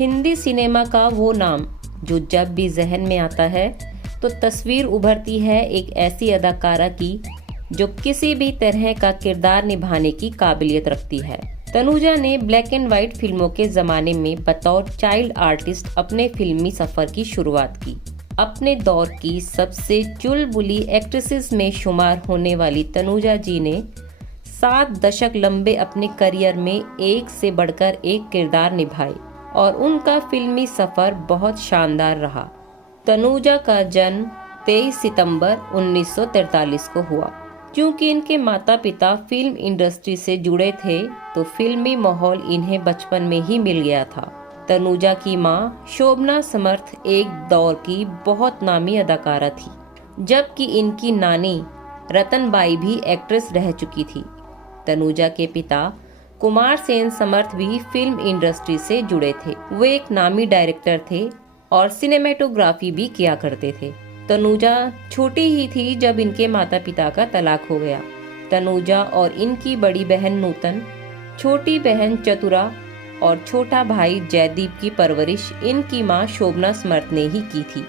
Hindi cinema का वो नाम जो जब भी जहन में आता है तो तस्वीर उभरती है एक ऐसी अदाकारा की जो किसी भी तरह का किरदार निभाने की काबिलियत रखती है। तनुजा ने ब्लैक एंड व्हाइट फिल्मों के जमाने में बतौर चाइल्ड आर्टिस्ट अपने फिल्मी सफर की शुरुआत की। अपने दौर की सबसे चुलबुली एक्ट्रेसेस में शुमार होने वाली तनुजा जी ने 7 दशक लंबे अपने करियर में एक से बढ़कर एक किरदार निभाए और उनका फिल्मी सफर बहुत शानदार रहा। तनुजा का जन्म 23 सितंबर 1943 को हुआ। क्योंकि इनके माता पिता फिल्म इंडस्ट्री से जुड़े थे तो फिल्मी माहौल इन्हें बचपन में ही मिल गया था। तनुजा की मां शोभना समर्थ एक दौर की बहुत नामी अदाकारा थी, जबकि इनकी नानी रतनबाई भी एक्ट्रेस रह चुकी थी। तनुजा के पिता कुमार सेन समर्थ भी फिल्म इंडस्ट्री से जुड़े थे। वे एक नामी डायरेक्टर थे और सिनेमेटोग्राफी भी किया करते थे। तनुजा छोटी ही थी जब इनके माता पिता का तलाक हो गया। तनुजा और इनकी बड़ी बहन नूतन, छोटी बहन चतुरा और छोटा भाई जयदीप की परवरिश इनकी मां शोभना समर्थ ने ही की थी।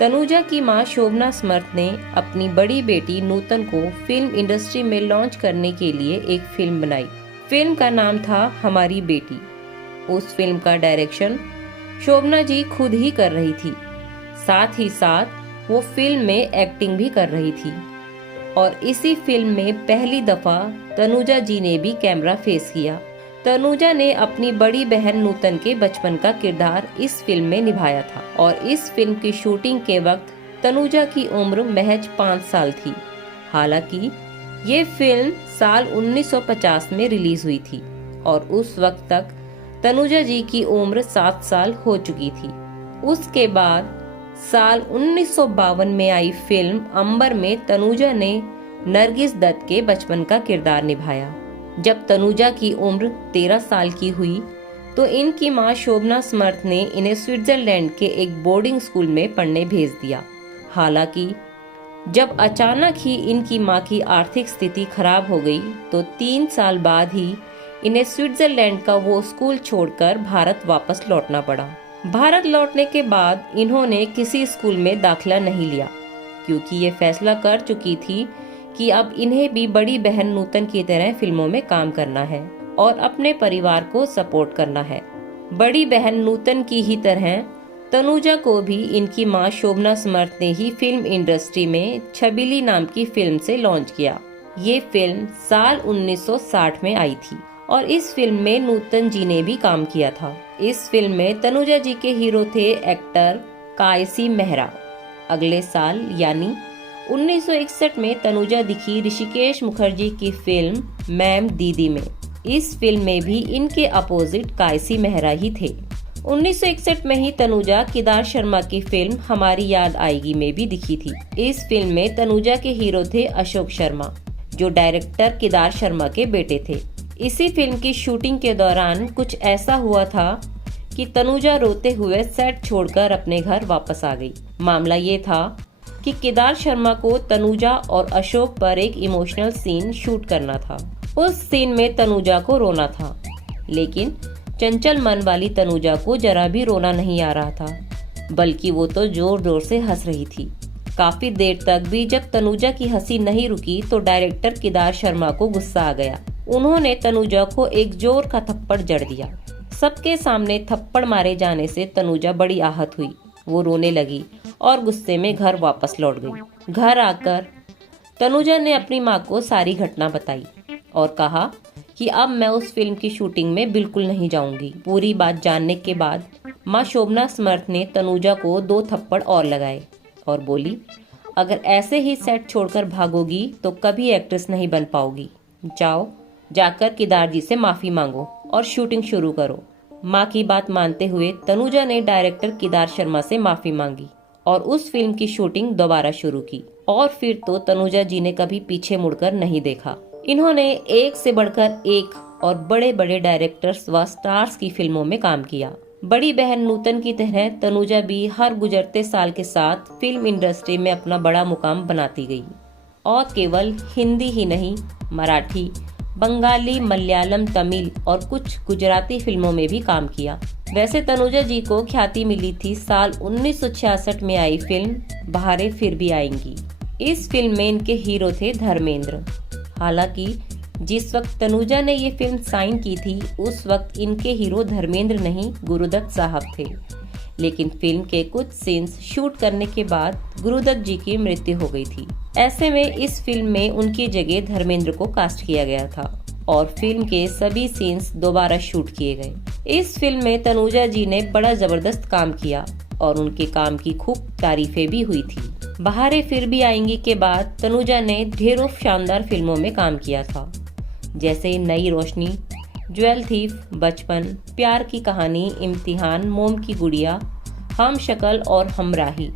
तनुजा की मां शोभना समर्थ ने अपनी बड़ी बेटी नूतन को फिल्म इंडस्ट्री में लॉन्च करने के लिए एक फिल्म बनाई। फिल्म का नाम था हमारी बेटी। उस फिल्म का डायरेक्शन शोभना जी खुद ही कर रही थी। साथ ही साथ वो फिल्म में एक्टिंग भी कर रही थी और इसी फिल्म में पहली दफा तनुजा जी ने भी कैमरा फेस किया। तनुजा ने अपनी बड़ी बहन नूतन के बचपन का किरदार इस फिल्म में निभाया था और इस फिल्म की शूटिंग के वक्त तनुजा की उम्र महज 5 साल थी। हालांकि ये फिल्म साल 1950 में रिलीज हुई थी और उस वक्त तक तनुजा जी की उम्र 7 साल हो चुकी थी। उसके बाद साल 1952 में आई फिल्म अंबर में तनुजा ने नरगिस दत्त के बचपन का किरदार निभाया। जब तनुजा की उम्र 13 साल की हुई तो इनकी मां शोभना समर्थ ने इन्हें स्विट्जरलैंड के एक बोर्डिंग स्कूल में पढ़ने भेज दिया। हालांकि जब अचानक ही इनकी मां की आर्थिक स्थिति खराब हो गई तो 3 साल बाद ही इन्हें स्विट्जरलैंड का वो स्कूल छोड़कर भारत वापस लौटना पड़ा। भारत लौटने के बाद इन्होंने किसी स्कूल में दाखिला नहीं लिया क्योंकि ये फैसला कर चुकी थी कि अब इन्हें भी बड़ी बहन नूतन की तरह फिल्मों में काम करना है और अपने परिवार को सपोर्ट करना है। बड़ी बहन नूतन की ही तरह तनुजा को भी इनकी मां शोभना समर्थ ने ही फिल्म इंडस्ट्री में छबीली नाम की फिल्म से लॉन्च किया। ये फिल्म साल 1960 में आई थी और इस फिल्म में नूतन जी ने भी काम किया था। इस फिल्म में तनुजा जी के हीरो थे एक्टर कायसी मेहरा। अगले साल यानी 1961 में तनुजा दिखी ऋषिकेश मुखर्जी की फिल्म मैम दीदी में। इस फिल्म में भी इनके अपोजिट कायसी मेहरा ही थे। 1961 में ही तनुजा केदार शर्मा की फिल्म हमारी याद आएगी में भी दिखी थी। इस फिल्म में तनुजा के हीरो थे अशोक शर्मा जो डायरेक्टर केदार शर्मा के बेटे थे। इसी फिल्म की शूटिंग के दौरान कुछ ऐसा हुआ था कि तनुजा रोते हुए सेट छोड़कर अपने घर वापस आ गई। मामला ये था कि केदार शर्मा को तनुजा और अशोक पर एक इमोशनल सीन शूट करना था। उस सीन में तनुजा को रोना था, लेकिन चंचल मन वाली तनुजा को जरा भी रोना नहीं आ रहा था, बल्कि वो तो जोर जोर से हंस रही थी। काफी देर तक भी जब तनुजा की हंसी नहीं रुकी तो डायरेक्टर केदार शर्मा को गुस्सा आ गया। उन्होंने तनुजा को एक जोर का थप्पड़ जड़ दिया। सबके सामने थप्पड़ मारे जाने से तनुजा बड़ी आहत हुई। वो रोने लगी और गुस्से में घर वापस लौट गई। घर आकर तनुजा ने अपनी मां को सारी घटना बताई और कहा कि अब मैं उस फिल्म की शूटिंग में बिल्कुल नहीं जाऊंगी। पूरी बात जानने के बाद मां शोभना समर्थ ने तनुजा को 2 थप्पड़ और लगाए और बोली, अगर ऐसे ही सेट छोड़कर भागोगी तो कभी एक्ट्रेस नहीं बन पाओगी। जाओ, जाकर केदार जी से माफी मांगो और शूटिंग शुरू करो। मां की बात मानते हुए तनुजा ने डायरेक्टर केदार शर्मा से माफी मांगी और उस फिल्म की शूटिंग दोबारा शुरू की। और फिर तो तनुजा जी ने कभी पीछे मुड़कर नहीं देखा। इन्होंने एक से बढ़कर एक और बड़े बड़े डायरेक्टर्स व स्टार्स की फिल्मों में काम किया। बड़ी बहन नूतन की तरह तनुजा भी हर गुजरते साल के साथ फिल्म इंडस्ट्री में अपना बड़ा मुकाम बनाती गई और केवल हिंदी ही नहीं, मराठी, बंगाली, मलयालम, तमिल और कुछ गुजराती फिल्मों में भी काम किया। वैसे तनुजा जी को ख्याति मिली थी साल 1966 में आई फिल्म बहारें फिर भी आएंगी। इस फिल्म में इनके हीरो थे धर्मेंद्र। हालांकि जिस वक्त तनुजा ने ये फिल्म साइन की थी उस वक्त इनके हीरो धर्मेंद्र नहीं गुरुदत्त साहब थे, लेकिन फिल्म के कुछ सीन्स शूट करने के बाद गुरुदत्त जी की मृत्यु हो गई थी। ऐसे में इस फिल्म में उनकी जगह धर्मेंद्र को कास्ट किया गया था और फिल्म के सभी सीन्स दोबारा शूट किए गए। इस फिल्म में तनुजा जी ने बड़ा जबरदस्त काम किया और उनके काम की खूब तारीफें भी हुई थी। बहारें फिर भी आएंगी के बाद तनुजा ने ढेरों शानदार फिल्मों में काम किया था, जैसे नई रोशनी, ज्वेल थीफ, बचपन, प्यार की कहानी, इम्तिहान, मोम की गुड़िया, हम शक्ल और हमराही।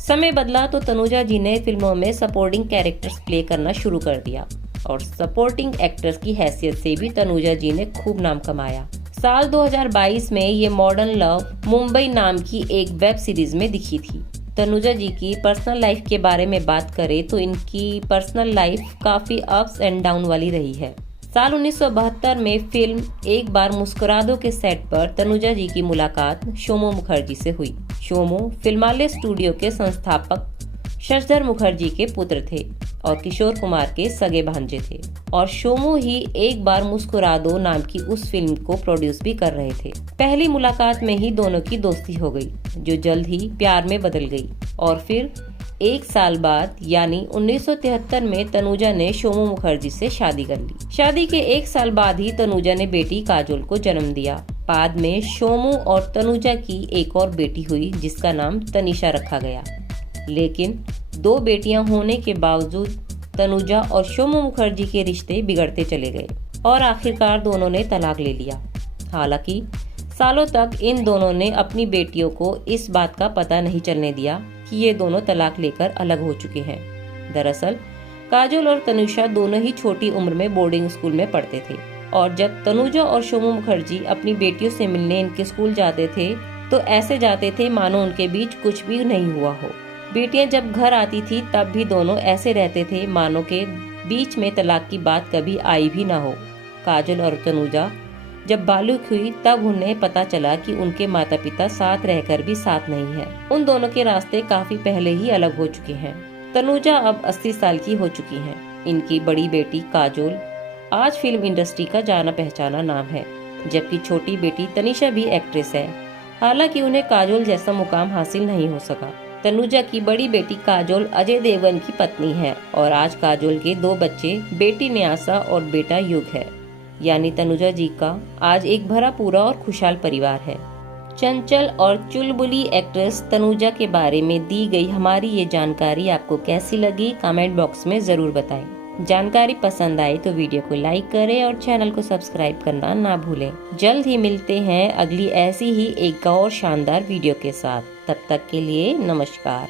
समय बदला तो तनुजा जी ने फिल्मों में सपोर्टिंग कैरेक्टर्स प्ले करना शुरू कर दिया और सपोर्टिंग एक्ट्रेस की हैसियत से भी तनुजा जी ने खूब नाम कमाया। साल 2022 में ये मॉडर्न लव मुंबई नाम की एक वेब सीरीज में दिखी थी। तनुजा जी की पर्सनल लाइफ के बारे में बात करें तो इनकी पर्सनल लाइफ काफी अप्स एंड डाउन वाली रही है। साल 1972 में फिल्म एक बार मुस्कुरा दो के सेट पर तनुजा जी की मुलाकात शोमो मुखर्जी से हुई। शोमो फिल्मालय स्टूडियो के संस्थापक शशधर मुखर्जी के पुत्र थे और किशोर कुमार के सगे भांजे थे और शोमो ही एक बार मुस्कुरा दो नाम की उस फिल्म को प्रोड्यूस भी कर रहे थे। पहली मुलाकात में ही दोनों की दोस्ती हो गई, जो जल्द ही प्यार में बदल गई और फिर एक साल बाद यानी 1973 में तनुजा ने शोमो मुखर्जी से शादी कर ली। शादी के एक साल बाद ही तनुजा ने बेटी काजोल को जन्म दिया। बाद में शोमो और तनुजा की एक और बेटी हुई जिसका नाम तनिषा रखा गया। लेकिन दो बेटियां होने के बावजूद तनुजा और शोमो मुखर्जी के रिश्ते बिगड़ते चले गए और आखिरकार दोनों ने तलाक ले लिया। हालांकि सालों तक इन दोनों ने अपनी बेटियों को इस बात का पता नहीं चलने दिया कि ये दोनों तलाक लेकर अलग हो चुके हैं। दरअसल काजोल और तनुषा दोनों ही छोटी उम्र में बोर्डिंग स्कूल में पढ़ते थे और जब तनुजा और शोमो मुखर्जी अपनी बेटियों से मिलने इनके स्कूल जाते थे तो ऐसे जाते थे मानो उनके बीच कुछ भी नहीं हुआ हो। बेटियां जब घर आती थी तब भी दोनों ऐसे रहते थे मानो के बीच में तलाक की बात कभी आई भी ना हो। काजोल और तनुजा जब बालक हुई तब उन्हें पता चला कि उनके माता पिता साथ रहकर भी साथ नहीं है। उन दोनों के रास्ते काफी पहले ही अलग हो चुके हैं। तनुजा अब 80 साल की हो चुकी हैं। इनकी बड़ी बेटी काजोल आज फिल्म इंडस्ट्री का जाना पहचाना नाम है, जबकि छोटी बेटी तनिषा भी एक्ट्रेस है। हालांकि उन्हें काजोल जैसा मुकाम हासिल नहीं हो सका। तनुजा की बड़ी बेटी काजोल अजय देवगन की पत्नी है और आज काजोल के 2 बच्चे, बेटी न्यासा और बेटा युग है। यानी तनुजा जी का आज एक भरा पूरा और खुशहाल परिवार है। चंचल और चुलबुली एक्ट्रेस तनुजा के बारे में दी गई हमारी ये जानकारी आपको कैसी लगी कमेंट बॉक्स में जरूर बताएं। जानकारी पसंद आई तो वीडियो को लाइक करें और चैनल को सब्सक्राइब करना ना भूलें। जल्द ही मिलते हैं अगली ऐसी ही एक और शानदार वीडियो के साथ। तब तक के लिए नमस्कार।